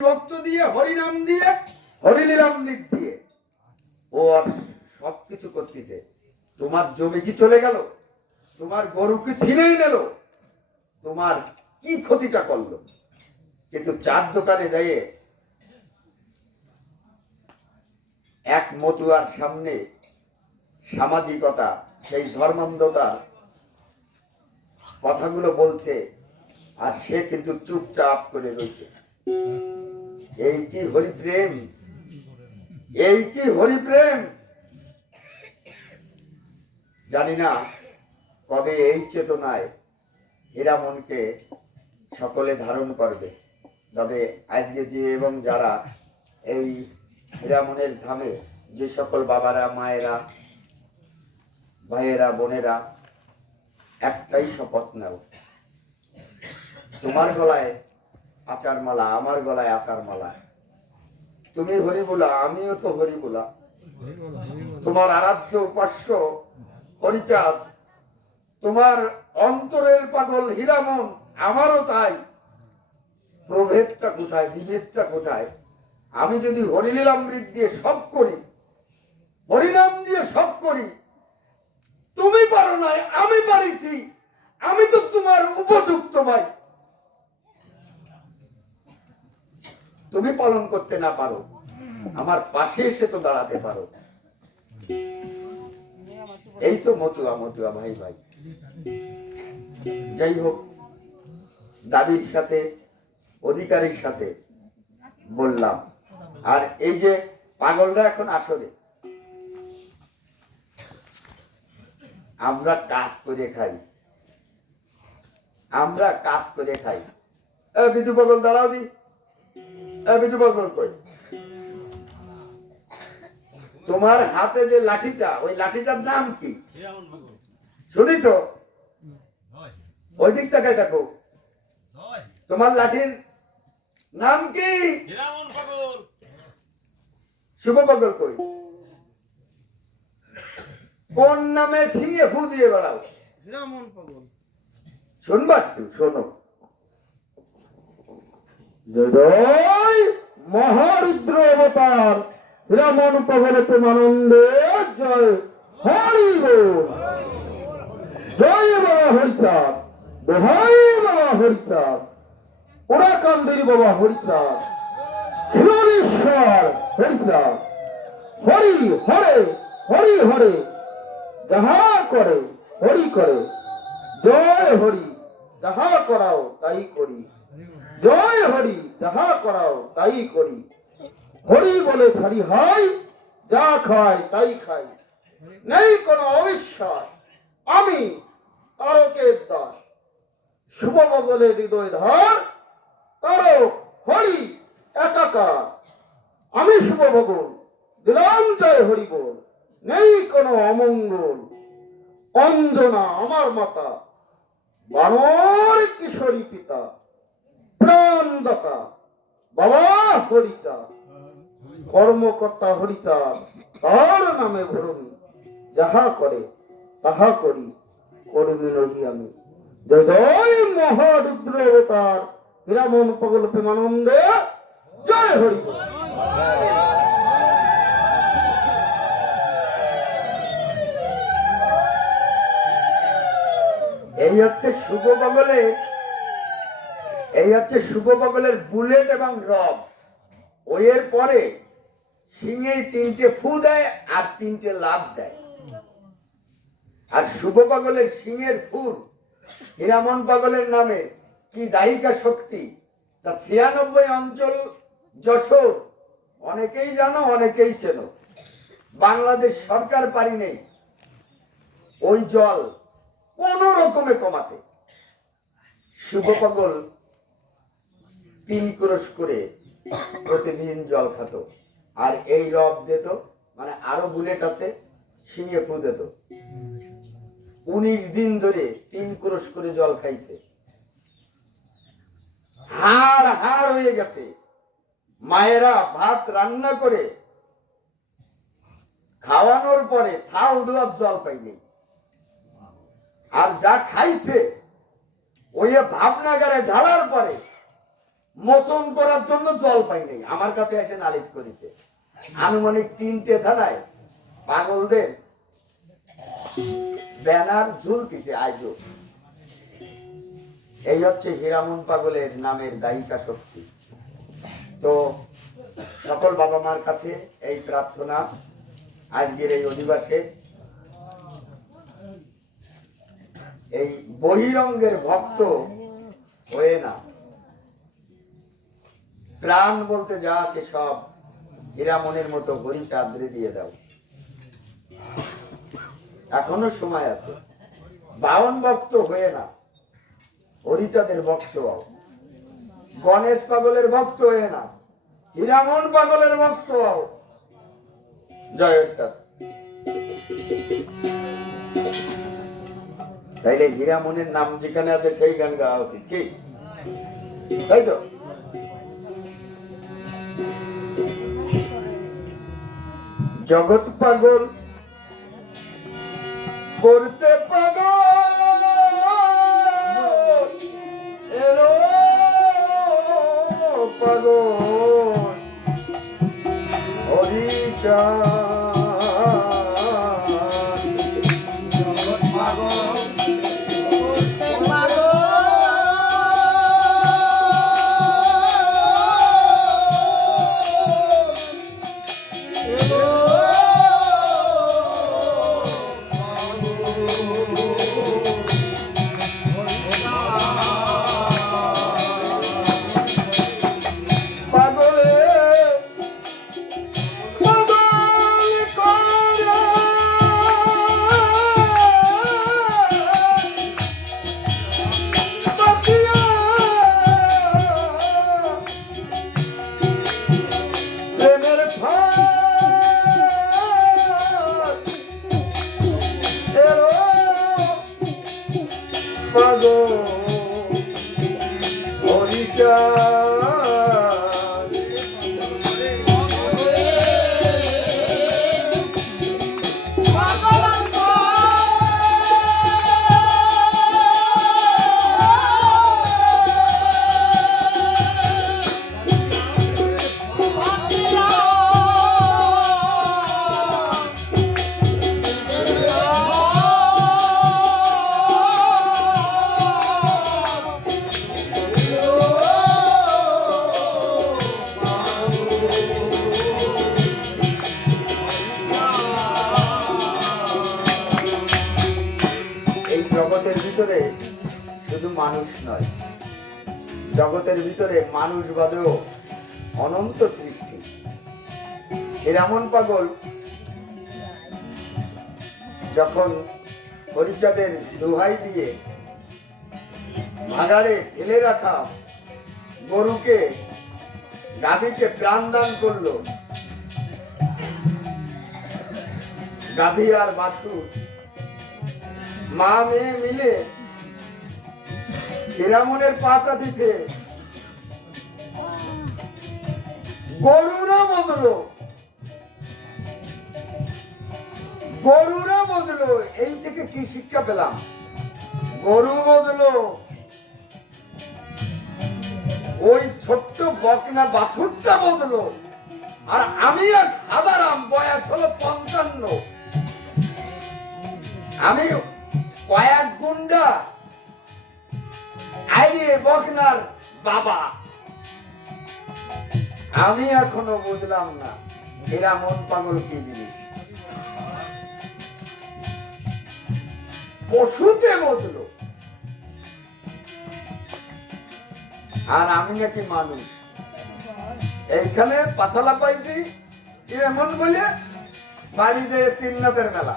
রক্ত দিয়ে হরিনাম দিয়ে হরিলীলাম দিক দিয়ে। ও সবকিছু করতেছে। তোমার জমি কি চলে গেল? তোমার গরু কি ছিনে গেল তোমার কি ক্ষতিটা করল? কিন্তু চার দোকানে যেয়ে এক মতুয়ার সামনে সামাজিকতা সেই ধর্মান্ধতার কথাগুলো বলছে আর সে কিন্তু চুপচাপ করে রয়েছে। এই কি হরিপ্রেম এই কি হরিপ্রেম জানি না কবে এই চেতনায় হীরামনকে সকলে ধারণ করবে। তবে আজকে যে এবং যারা এই হীরামনের ধামে যে সকল বাবারা, মায়েরা, ভাইয়েরা, বোনেরা, একটাই শপথ নাও। তোমার গলায় আচার মালা, আমার গলায় আচার মালা। তুমি হরি বলা আমিও তো হরি বলা তোমার আরাধ্য উপাস্য হরিচাঁদ, তোমার অন্তরের পাগল হীরামন, আমারও তাই। প্রভেদটা কোথায়, বিভেদটা কোথায়? আমি যদি হরিলীলামৃত দিয়ে সব করি, হরিনাম দিয়ে সব করি, তুমি পারো নাই, আমি পারিছি। আমি তো তোমার উপযুক্ত ভাই। তুমি পালন করতে না পারো, আমার পাশে এসে তো দাঁড়াতে পারো। এই তো মতুয়া মতুয়া ভাই ভাই। যাই হোক দাবির সাথে, অধিকারীর সাথে বললাম। আর এই যে পাগলরা এখন আসলে, আমরা কাজ করে খাই। আমরা কাজ করে খাই। বিজু পাগল, দাঁড়াও দি। তোমার হাতে যে লাঠিটা ওই লাঠিটার নাম কি? শুনেছ? ওই দিক তাকায় দেখো। তোমার লাঠির নাম কি? শুভ পাগল কই? কোন নামে সিংহে ফু দিয়ে বেড়াও? শুনবা শোনো। মহারুদ্র অবতার। হীরামন পাগলে প্রেমানন্দে জয়। হরি জয় বাবা হরিচাঁদ। দোহাই বাবা হরিচাঁদ। ওরাকান্দির বাবা হরিচাঁদ। শিবনেশ্বর হরিচাঁদ। হরি হরে হরি হরে। যাহা করে, হরি করে। জয় হরি, যাহা করাও তাই করি। জয় হরি, যাহা করাও তাই করি। হরি বলে ছাড়ি হয়, যা খায় তাই খাই। নেই কোনো অবিশ্বাস, আমি তারকের দাস। শুভ বগলে হৃদয় ধর, তারক, হরি, একাকার। আমি শুভ ভগল দিলাম জয় হরি বল, নেই কোনো অমঙ্গল। অঞ্জনা আমার মাতা, বানর কিশোরী পিতা। প্রাণদাতা। বাবা হরিতা কর্মকর্তা হরিতা তার নামে ভরুন যাহা করে, তাহা করি, করবি রহি আমি। জয় জয় মহারুদ্র অবতার হীরামন পগল জয় হরি এই হচ্ছে শুভ বগলের এই হচ্ছে শুভ বগলের বুলেট এবং রব। ওয়ের পরে সিংহে তিনটে ফু দেয় আর তিনটে লাভ দেয়। আর শুভ পাগলের সিংহের ফুল, হীরামন পাগলের নামে কি দায়িকা শক্তি? তা ছিয়ানব্বই অঞ্চল যশোর, অনেকেই জানো, অনেকেই চেনো। বাংলাদেশ সরকার পারি নেই ওই জল কোন রকমে কমাতে। শুভ পাগল তিন ক্রোশ করে প্রতিদিন জল খাত। আর এই রব দিত মানে আরও বুলেট আছে, সিঙে ফু দিত। উনিশ দিন ধরে তিন ক্রোশ করে জল খাইছে। হাড় হাড় হয়ে গেছে। মায়েরা ভাত রান্না করে খাওয়ানোর পরে থাল দেওয়ার জল পাইনি। আর যা খাইছে, ওই ভাবনাগারে ঢালার পরে মোচন করার জন্য জল পাই নাই। আমার কাছে এসে নালিশ করেছে। আনুমানিক তিনটে থানায় পাগলদের ব্যানার ঝুলতেছে আজও। এই হচ্ছে হীরামন পাগলের নামের দায়িকা শক্তি। তো সকল বাবা মার কাছে এই প্রার্থনা। আজকের এই অধিবাসে এই বহিরঙ্গের ভক্ত হয়ে না। প্রাণ বলতে যা আছে সব হীরামনের মতো হরিচাঁদরে দিয়ে দাও। এখনও সময় আছে। বাউন ভক্ত হয়ে না। হরিচাঁদের ভক্ত হও। গণেশ পাগলের ভক্ত হয়ে না। হীরামন পাগলের ভক্ত হও। জয় তাইলে হীরামনের নাম যেখানে আছে সেই গান গাওয়া উচিত কি? তাই তো? জগৎ পাগল। করতে পাগল। এলো পাগল। হরিচা পাগল হরিচাঁদ ভিতরে শুধু মানুষ নয়, জগতের ভিতরে মানুষ বাদেও অনন্ত সৃষ্টি। এমন পাগল যখন হরিচাঁদের দোহাই দিয়ে ভাগাড়ে ফেলে রাখা গরুকে, গাভীকে প্রাণ দান করল, গাভী আর বাছুর মা মেয়ে মিলে হিরামনের পাচা দিতে। গরুরা বদলো। গরুরা বদলো। এই থেকে কি শিক্ষা পেলাম? গরু বদলো। ওই ছোট্ট বকনা বাছুরটা বদলো। আর আমি এক হাজারাম বয়স হলো পঞ্চান্ন। আমি কয়েক গুন্ডা আইরে বকনার বাবা। আমি এখনও বুঝলাম না, এরা মন পাগল কি জিনিস? পশুতে বসল। আর আমি নাকি মানুষ। এইখানে পাছালা পাইছি এমন বলে বাড়িতে তিন মেলা।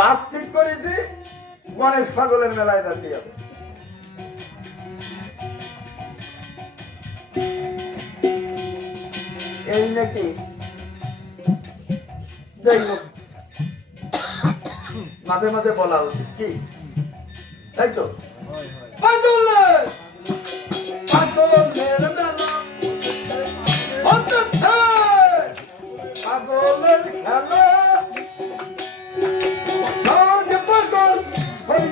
বাস ঠিক করেছি, গণেশ পাগলের মেলায় হবে। এই নাকি? যাই হোক, মাঝে মাঝে বলা উচিত, কি? তাই তো? পাগলের! পাগলের মেলা। খেলা।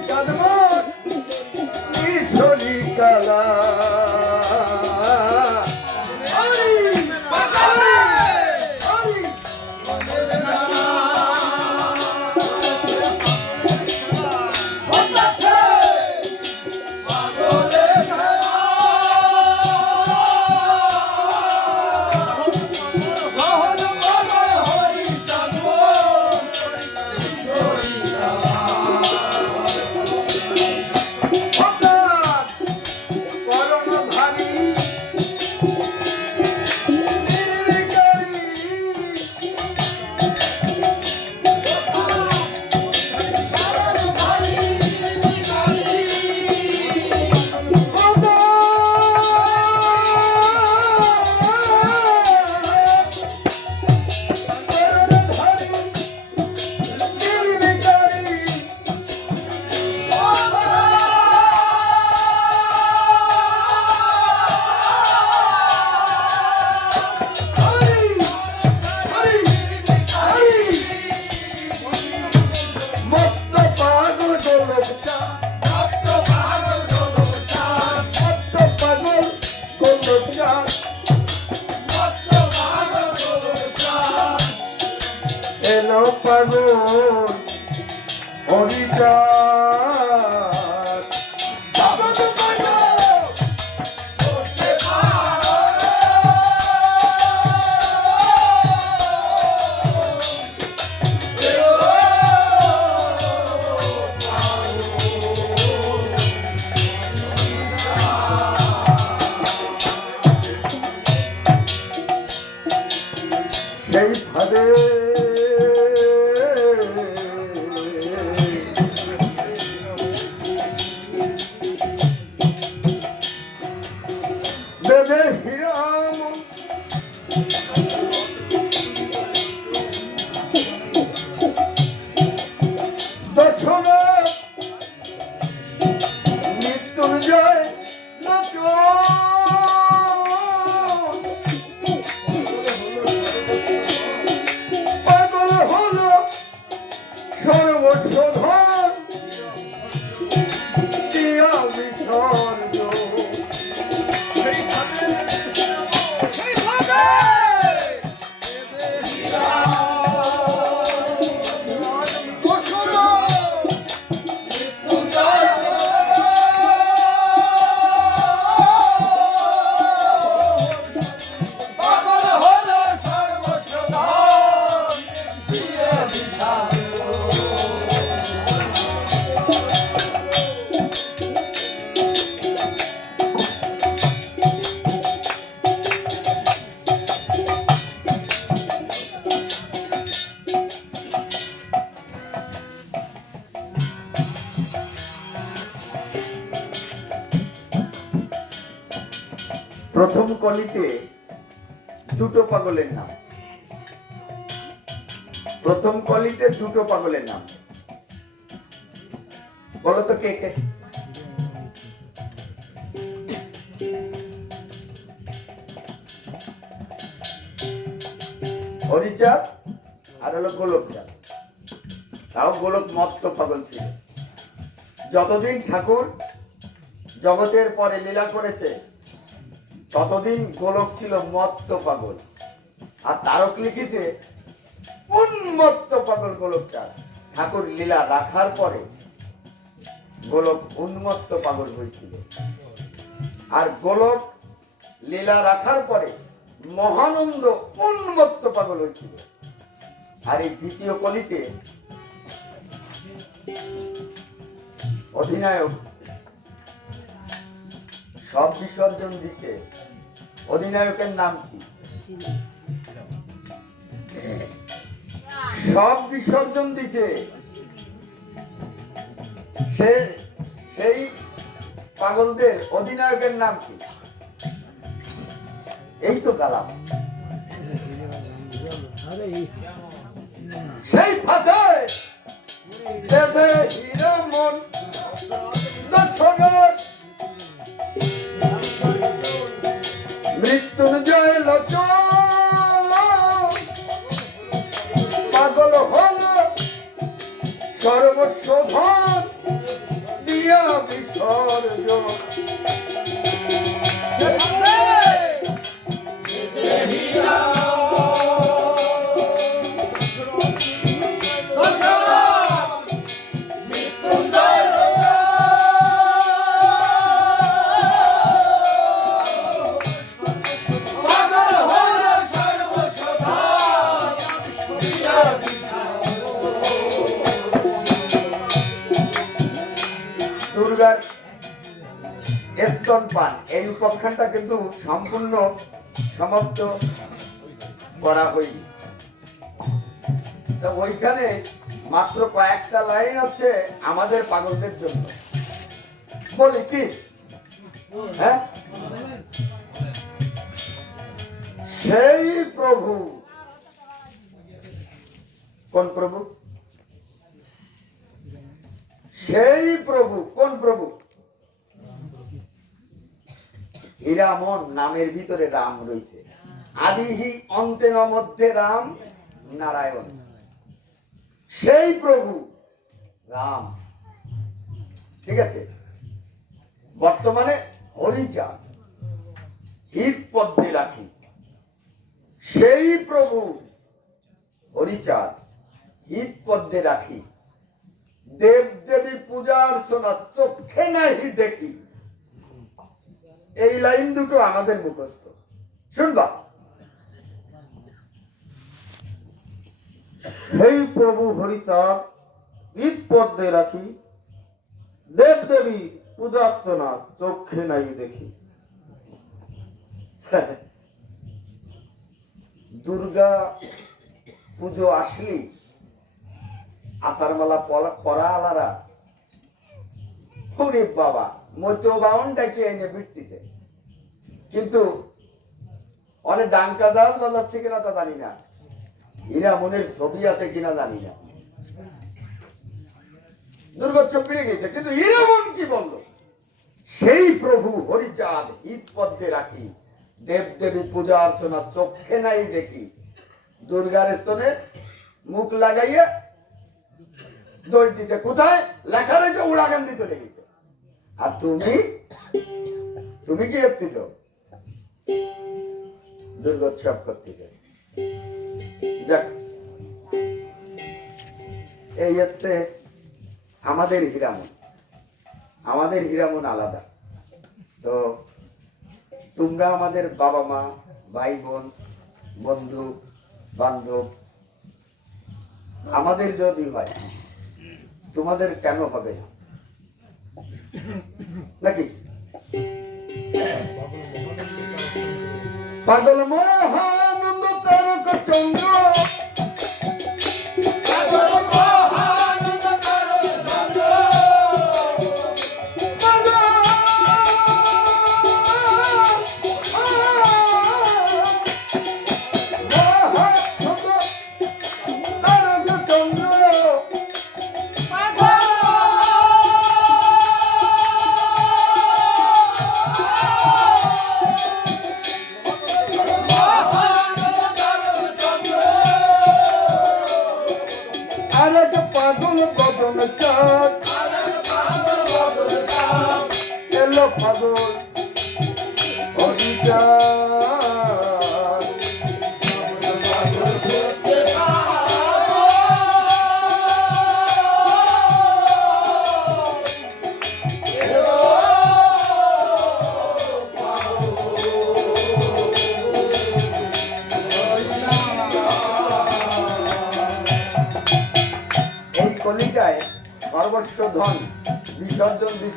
জন্ম ঈশ্বরী কালা। দুটো পাগলের নাম। প্রথম কলিতে দুটো পাগলের নাম। বলো তো কে কে? হরিচাঁদ আর হলো গোলকচাঁদ। তাও গোলক মত্ত পাগল ছিল। যতদিন ঠাকুর জগতের পরে লীলা করেছে, ততদিন গোলক ছিল মত্ত পাগল। আর তারক লিখেছে, উন্মত্ত পাগল গোলক চাঁদ ঠাকুর লীলা রাখার পরে গোলক উন্মত্ত পাগল হয়েছিল। আর গোলক লীলা রাখার পরে মহানন্দ উন্মত্ত পাগল হয়েছিল। আর এই দ্বিতীয় কলিতে অধিনায়ক সব বিসর্জন দিতে, অধিনায়কের নাম কি? সব বিসর্জন দিছে। সে, সেই পাগলদের অধিনায়কের নাম কি? এই তো গালাম সেই ফাতে দেবে মৃত্যুঞ্জয় লোচন সর্বশোধন দিয়া বিসর্জন উপাখ্যানটা কিন্তু সম্পূর্ণ সমাপ্ত করা হয়নি। তা ওইখানে মাত্র কয়েকটা লাইন হচ্ছে আমাদের পাগলদের জন্য। বলি কি? হ্যাঁ? সেই প্রভু। কোন প্রভু? সেই প্রভু। কোন প্রভু? হীরামন নামের ভিতরে রাম রয়েছে। আদিহি অন্তে মধ্যে রাম, নারায়ণ। সেই প্রভু রাম। ঠিক আছে? বর্তমানে হরিচাঁদ, হিপ পদ্মে রাখি। সেই প্রভু হরিচাঁদ হিত পদ্মে রাখি। দেব দেবী পূজা অর্চনা চোখে নাহি দেখি। এই লাইন দুটো আমাদের মুখস্থ। শুনবা? হেই প্রভু হরিচাঁদ পদ্মে রাখি দেব দেবী পূজার্চনা চক্ষে নাই দেখি। দুর্গা পুজো আসলি আচারমালা পরা আলারা বাবা। মতো বাউনটাকে এনে কিন্তু অনেক ডাঙ্কা কিনা তা জানি না। হীরা মনের ছবি আছে কিনা জানি না। গেছে, কিন্তু হীরামন কি বলল? সেই প্রভু হরিচাঁদ ঈদ পদ্মে রাখি দেব দেবী পূজা অর্চনা চোখে নাই দেখি। দুর্গার স্তনে মুখ লাগাইয়া দৌড় দিতে কোথায়? লেখা রয়েছে উড়াগান্দি চলে গেছে। আর তুমি? তুমি কি এফতিছ দুর্গোৎসব করতেছে যাক। এই হচ্ছে আমাদের হীরামন। আমাদের হীরামন আলাদা। তো তোমরা আমাদের বাবা মা, ভাই বোন, বন্ধু, বান্ধব, আমাদের যদি হয়, তোমাদের কেন হবে না? নাকি পাগল মহানন্দ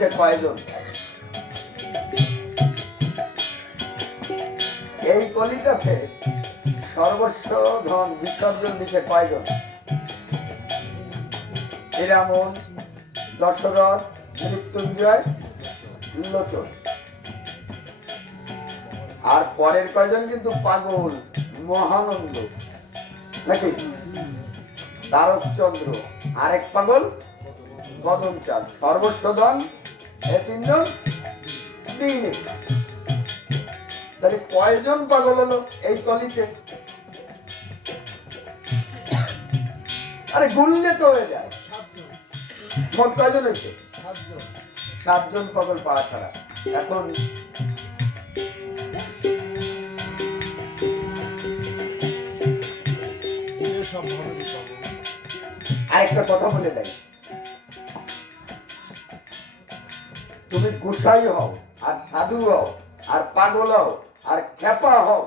দিতে কয়জন? এই কলিকাতে সর্বস্ব ধন বিসর্জন দিতে কয়জন? এরামন দশরথ, মৃত্যুঞ্জয়, লোচন। আর পরের কয়জন কিন্তু পাগল, মহানন্দ। নাকি? তারকচন্দ্র আরেক পাগল বদন চাঁদ সর্বস্বধন এ তিনজন তিনে তাহলে কয়জন পাগল হলো এই কলিতে? আরে গুনলে তো হয়ে যায়। মোট কয়জন হয়েছে? সাতজন পাগল পাওয়া ছাড়া। এখন আরেকটা কথা বলে দেয় তুমি গোসাই হও, আর সাধু হও, আর পাগল হও, আর খেপা হও,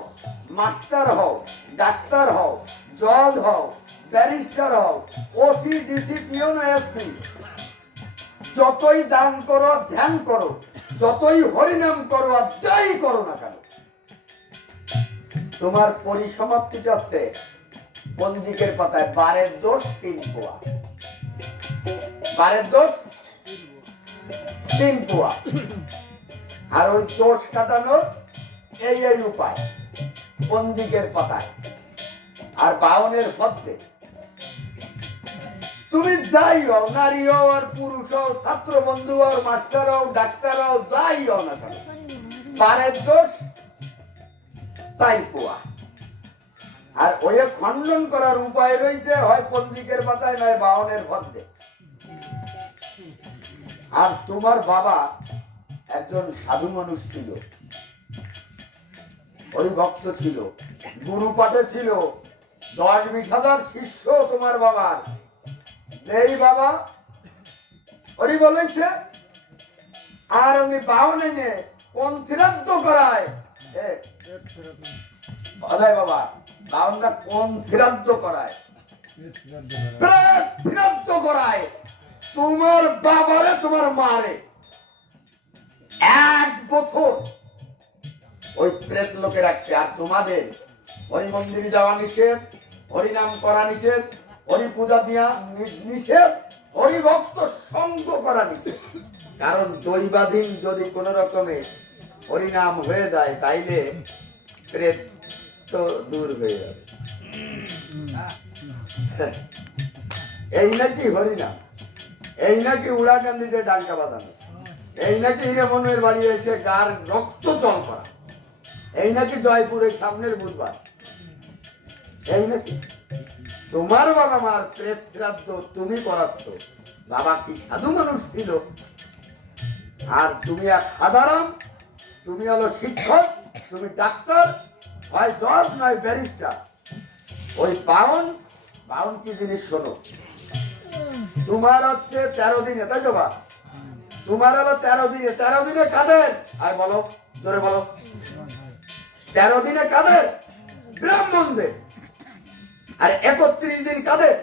মাস্টার হও, ডাক্তার হও, জজ হও, ব্যারিস্টার হও, ওসি, ডিসি, পিওন এসপি যতই দান করো, ধ্যান করো, যতই হরিনাম করো, আর যাই করো না কেন। তোমার পরিসমাপ্তিটা আছে পঞ্জিকের পাতায় বারের দোষ তিন পোয়া। বারের দোষ পোয়া আর ওই কাটানোর এই এই উপায় পঞ্জিকের পাতায় আর বাউনের পথে। তুমি যাই হও, নারী হও আর পুরুষ হও, ছাত্র বন্ধু হও, মাস্টার হও, ডাক্তার হও, যাই হও না কেন বারের দোষ চাই পোয়া। আর ওই খণ্ডন করার উপায় রয়েছে, হয় পঞ্জিকের পাতায় নয় বাহনের ভদ্রে আর তোমার বাবা একজন সাধু মানুষ ছিল। ওই ভক্ত ছিল গুরু পাঠে ছিল। দশ বিশ হাজার শিষ্য তোমার বাবার। এই বাবা ওরি বলেছে আর উনি বাউন এনে কোন করায়। এ, বাবা বাউনটা কোন শ্রাদ্ধ করায় করায়। তোমার বাবারে তোমার মারে। এক বছর ওই প্রেত লোকে রাখছে আর তোমাদের হরি মন্দিরে যাওয়া নিষেধ হরিনাম করা নিষেধ, হরি পূজা দিয়া নিষেধ, হরি ভক্ত সঙ্গ করা নিষেধ। কারণ দৈবাধীন যদি কোনো রকমে হরিনাম হয়ে যায়, তাইলে প্রেত তো দূর হয়ে যাবে। এই নাকি হরিনাম এই নাকি উড়াকান্দিতে ডাঙ্কা বাঁধানো? এই নাকি হিরেমনের বাড়ি এসে গার রক্ত চল করা? এই নাকি জয়পুরের সামনের বুধবার? এই নাকি? তোমার বাবা মার প্রেত শ্রাদ্ধ তুমি করাচ্ছ। বাবা কি সাধু মানুষ ছিল? আর তুমি এক সাধারণ, তুমি হলো শিক্ষক, তুমি ডাক্তার, হয় জজ, নয় ব্যারিস্টার। ওই বাউন বাউন কি জিনিস শোনো? তোমার হচ্ছে তেরো দিনে, তাই তো বা তোমার হলো তেরো দিনে তেরো দিনে কাদের? আর বলো, জোরে বলো। তেরো দিনে কাদের? ব্রাহ্মণদের। আর একত্রিশ দিন কাদের?